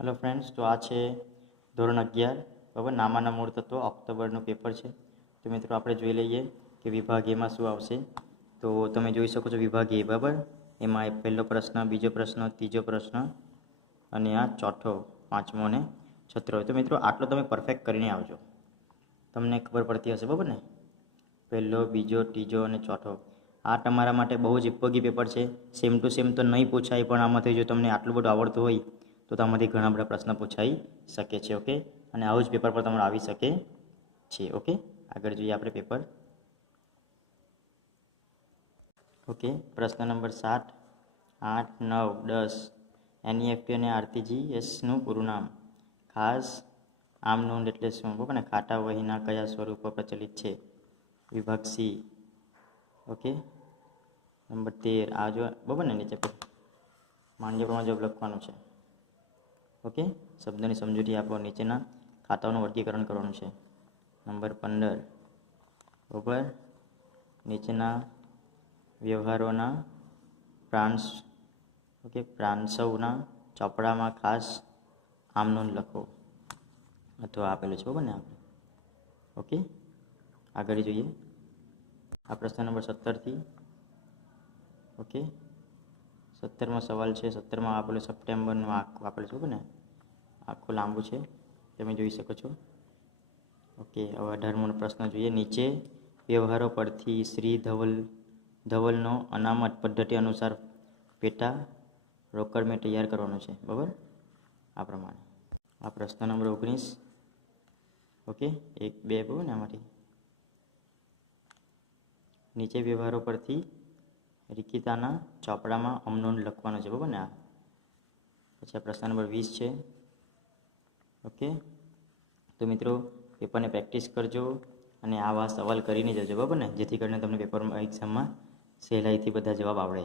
Hello friends, તો આ છે ધોરણ 11 બરાબર, નામાના મૂળ તત્વો ઓક્ટોબરનું પેપર છે. તો મિત્રો આપણે જોઈ લઈએ કે વિભાગ એમાં શું આવશે. તો તમે જોઈ શકો છો વિભાગ એ બરાબર, એમાં પહેલો પ્રશ્ન, બીજો પ્રશ્ન, ત્રીજો પ્રશ્ન અને આ ચોથો, પાંચમો અને છઠ્ઠો. તો મિત્રો આટલો તમે પરફેક્ટ કરીને આવજો, તમને ખબર પડતી હશે બરાબર ને. પહેલો, બીજો, ત્રીજો અને ચોથો, આ તમારા માટે બહુ જ ઉપયોગી પેપર છે. સેમ ટુ સેમ તો નહીં પૂછાય, પણ આમાંથી જો તમને આટલું બધું આવડતું હોય તો તમારાથી ઘણા બધા પ્રશ્ન પૂછાઈ શકે છે. ઓકે, અને આવું જ પેપર પર તમારે આવી શકે છે. ઓકે, આગળ જોઈએ આપણે પેપર. ઓકે, પ્રશ્ન નંબર 7, 8, 9, 10 NEFT અને RTGSનું પૂરું નામ. ખાસ આમ નોંધ એટલે શું? બરાબર ને. ખાટા વહીના કયા સ્વરૂપો પ્રચલિત છે? વિભાગ સી. ઓકે, નંબર 13 આ જો બરાબર ને, નીચે માન્ય પ્રમાણે જવાબ લખવાનું છે. ઓકે, શબ્દની સમજૂતી આપો, નીચેના ખાતાઓનું વર્ગીકરણ કરવાનું છે. નંબર 15 બરાબર, નીચેના વ્યવહારોના પ્રાંશવના ચોપડામાં ખાસ આમ નોંધ લખો અથવા આપેલું છે બરાબર ને આપણે. ઓકે, આગળ જોઈએ આ પ્રશ્ન નંબર 17થી. ઓકે, 17મો સવાલ છે. 17માં આપેલું સપ્ટેમ્બરનું આપેલું છે બરાબર ને, આખું લાંબુ છે, તમે જોઈ શકો છો. ઓકે, હવે 18મો પ્રશ્ન જોઈએ. નીચે વ્યવહારો પરથી શ્રી ધવલનો અનામત પદ્ધતિ અનુસાર પેટા રોકડ મેં તૈયાર કરવાનો છે બરાબર, આ પ્રમાણે. આ પ્રશ્ન નંબર 19. ઓકે, 1, 2 બરાબર ને, આમાંથી નીચે વ્યવહારો પરથી રિકિતાના ચોપડામાં અમનોંધ લખવાનો છે બરાબર ને આ. પછી આ પ્રશ્ન નંબર 20 છે. ઓકે, તો મિત્રો પેપરને પ્રેક્ટિસ કરજો અને આવા સવાલ કરીને જજો બરાબર ને, જેથી કરીને તમને પેપરમાં એક્ઝામમાં સહેલાઈથી બધા જવાબ આવડે.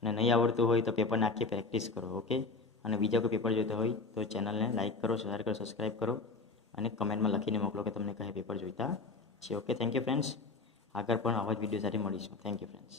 અને નહીં આવડતું હોય તો પેપરને આખી પ્રેક્ટિસ કરો. ઓકે, અને બીજા કોઈ પેપર જોઈતા હોય તો ચેનલને લાઇક કરો, શેર કરો, સબસ્ક્રાઈબ કરો અને કમેન્ટમાં લખીને મોકલો કે તમને કયા પેપર જોઈતા છે. Okay, thank you friends. આગળ પણ આવા જ વિડીયો સાથે મળીશું. Thank you friends.